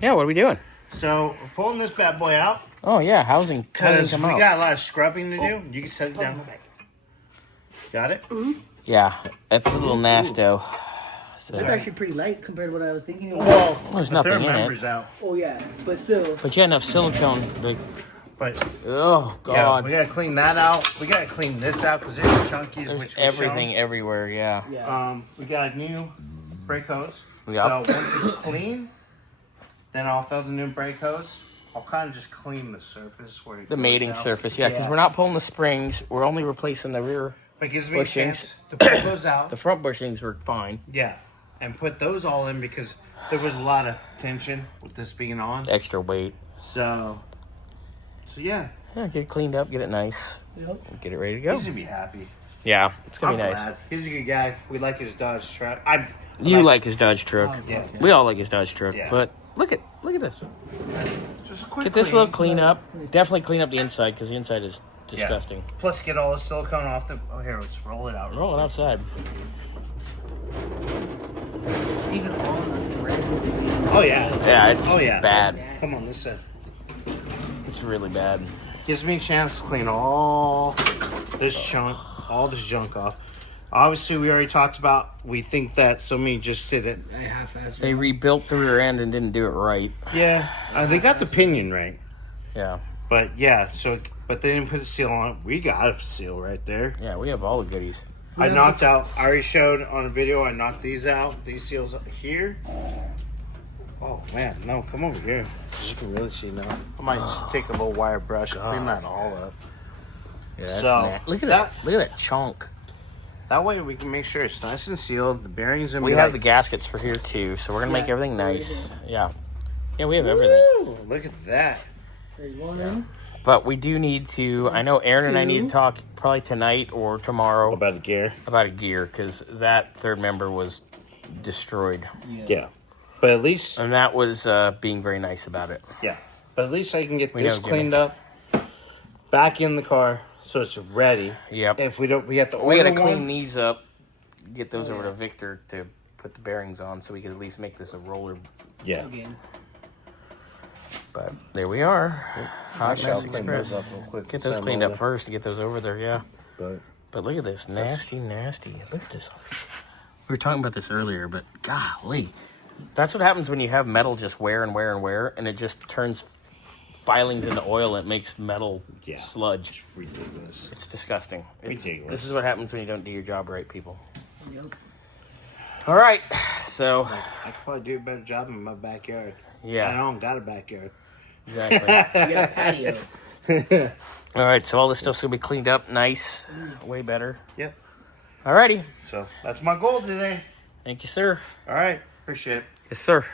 Yeah, what are we doing? So we're pulling this bad boy out Oh yeah, housing because come we out. got a lot of scrubbing to do. You can set it down. Got it? Yeah, it's a little nasto. So. That's actually pretty light compared to what I was thinking. Well, There's the nothing third in it. member's out. Oh yeah, but still. But you had enough silicone. But Oh yeah, god, we gotta clean that out. We gotta clean this out because there's chunkies. there's which we everything everywhere. Yeah. Yeah. We got a new brake hose. Yep. So once it's clean, then I'll throw the new brake hose. I'll kind of just clean the surface where it The goes mating down. surface, yeah, because we're not pulling the springs. We're only replacing the rear. But it gives me bushings. a chance to pull those out. The front bushings were fine. Yeah, and put those all in because there was a lot of tension with this being on. Extra weight. So yeah. Yeah, get it cleaned up, get it nice, Yep. get it ready to go. He's gonna be happy. Yeah, it's gonna I'm be nice. glad. He's a good guy. We like his Dodge truck. You like his Dodge truck. Yeah. We all like his Dodge truck. Yeah. But look at this. Just a quick Get this clean. little clean up. Definitely clean up the inside because the inside is disgusting. Plus, get all the silicone off the. Oh, here, let's roll it out. Roll it outside. It's even on the threads. Oh yeah. Yeah, it's Oh, yeah. bad. Come on, this side. It's really bad. Gives me a chance to clean all this junk off. Obviously, we already talked about. We think that somebody just did it. I half-assed. They rebuilt the rear end and didn't do it right. Yeah, they got the pinion right. Yeah. But yeah, but they didn't put a seal on it. We got a seal right there. Yeah, we have all the goodies. I knocked out. I already showed on a video. I knocked these out. These seals up here. Oh man, no, come over here. You can really see now. I might just take a little wire brush and clean that all up. Yeah, that's So, look at that. Look at that chunk. That way we can make sure it's nice and sealed. The bearings and We have the gaskets for here too, so we're gonna make everything nice. Yeah. Yeah, we have everything. Woo, look at that. There's one. But we do need to. I know Aaron and I need to talk probably tonight or tomorrow About the gear. about a gear because that third member was destroyed, Yeah. But at least and that was being very nice about it. yeah. But at least I can get We this know, cleaned up. Back in the car so it's ready. Yep. If we don't, we have to order We got to one. clean these up, get those over to Victor to put the bearings on, so we could at least make this a roller. Yeah. Again. But there we are. Hot Actually, I'll Mess clean Express. those up real quick. Get those Send cleaned them up over. first to get those over there. Yeah. But But look at this, nasty. Look at this. We were talking about this earlier, but golly, that's what happens when you have metal just wear, and it just turns filings into oil. And it makes metal sludge. it's ridiculous. It's disgusting. Ridiculous. This is what happens when you don't do your job right, people. Yep. All right, so I could probably do a better job in my backyard. yeah, I don't got a backyard. exactly. We got a patio. All right, so all this stuff's gonna be cleaned up, nice, way better. Yep. All righty, So that's my goal today. thank you, sir. All right. Appreciate it. Yes, sir.